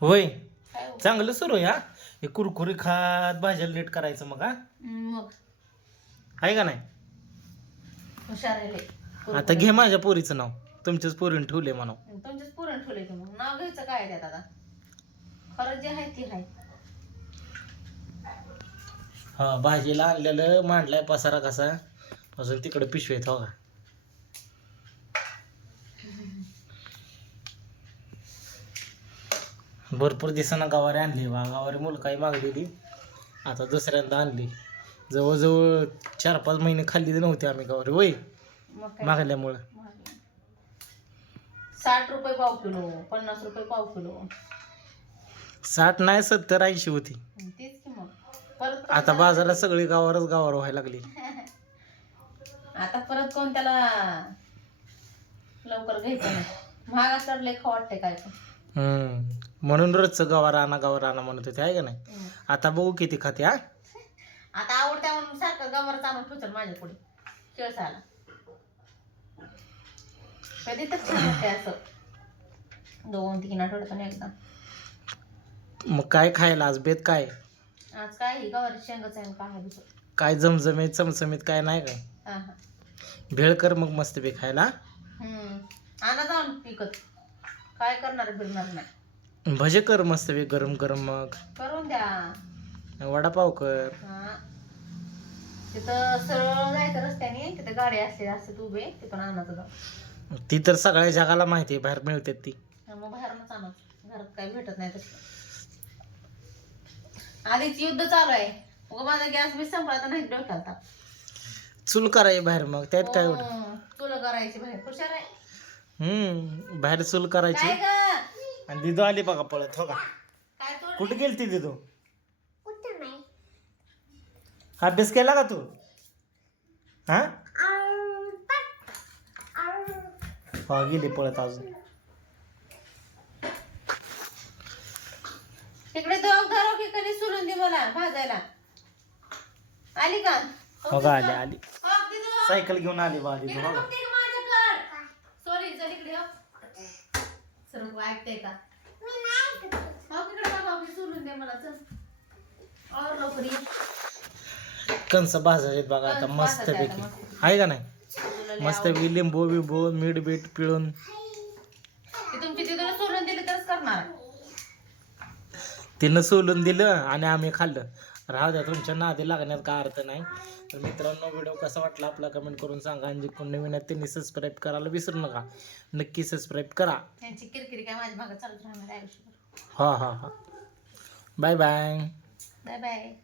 होय काय हो? चांगलं सुरू आहे हा. हे कुरकुरी खात भाज्या लेट करायचं मग हा मग आहे का नाही. हुशार आहे लय. आता घे माझ्या पोरीचं नाव. तुमच्याच पोरीने ठेवले म्हणा. तुमचेच पुरण ठेवले की मग नाव घ्यायचं काय आहे त्यात आता. खरं जे आहे ते आहे. हा भाजीला आणलेलं मांडलाय पसारा कसा अजून तिकडे पिशवेत हो का. भरपूर दिवसांना गवारी आणली बा. गवारी मुलकाही मागलेली आता दुसऱ्यांदा आणली. जवळजवळ 4-5 महिने खाल्ली नव्हती आम्ही गवारी होय मग काय मागल्यामुळं. महाग. 60 रुपये पाव किलो 50 रुपये पाव किलो 60 नाही 70-80 होती. तेच की मग परत आता बाजारात सगळी गावावरच गावावर व्हायला लागली. आता परत कोण त्याला लवकर घ्यायचं नाही. महाग असल्यावर लय खाऊ वाटते काय पण. म्हणून रोजचं गवार आणा म्हणत होते आहे का नाही. आता बघू किती खाते हा. आता आवडत्या म्हणून सारखं गवर आणून ठेवतात माझ्या पुढे केळसाला. कधी तर छान वाटते असं 2-3 आठवड्यातून एकदा. मग काय खायला आज बेत काय. आज काय ही गवारी शेंगाच आहे काय दुसरं. काय जमजमीत चमचमीत काय नाही काय. हा हा भेळ कर मग मस्त बे खायला. आणा जाऊन पिकत काय करणार फिरणार नाही. भजे कर मस्त बे गरम गरम मग. करून द्या. वडापाव कर. हा तिथं सरळ जायचं रस्त्याने तिथे गाडी असते उभे तिथून आणायचं जाऊ. ती तर सगळ्या जगाला माहिती आहे बाहेर मिळते ती. मग बाहेरच आणायचं घरात काही भेटत नाही तसं. आधीच युद्ध चालू आहे. मग माझा गॅस बी संपला तर नाही डोक्याला. चूल करायची बाहेर मग त्यात काय एवढं. तुला करायची बाहेर हुशार आहे. बाहेर चूल करायची. काय ग आणि दिदू आली बघा पळत हो का. काय तोडली? कुठे गेली ती दिदू. कुठं नाही. अभ्यास केला का तू हा. हा गेली पळत अजून. तिकडे दोघ धरो की कधी सोलून दे मला भाजायला. आली का हो का आली आली. हो, दिदू. सायकल घेऊन आली बा दिदू इकडे हो का. बघते का माझ्याकडं? सॉरी चल इकडे हो. सर्व ऐकते का हो तिकडे बघा मी सोलून दे मला चल. और लवकर ये. कंस भाजायचे बघा आता कंस मस्त भाजायचे पैकी आता आहे का नाही. तुला लय मस्त आवडतं. पैकी लिंबू बिंबू मीठ बीठ पिळून. ते तुमची तिथून सोलून दिली तरच करणार. तिनं सोलून दिलं आणि आम्ही खाल्लं. राहू द्या तुमच्या नादी लागण्यात काय अर्थ नाही. तर मित्रांनो व्हिडिओ कसा वाटला आपला कमेंट करून सांगा. आणि जे कोण नवीन आहेत त्यांनी सबस्क्राईब करायला विसरू नका. नक्की सबस्क्राईब करा. त्यांची किरकिरी काय माझ्या भागात चालूच राहणार आयुष्यभर. हा हा हा. Bye bye. Bye bye.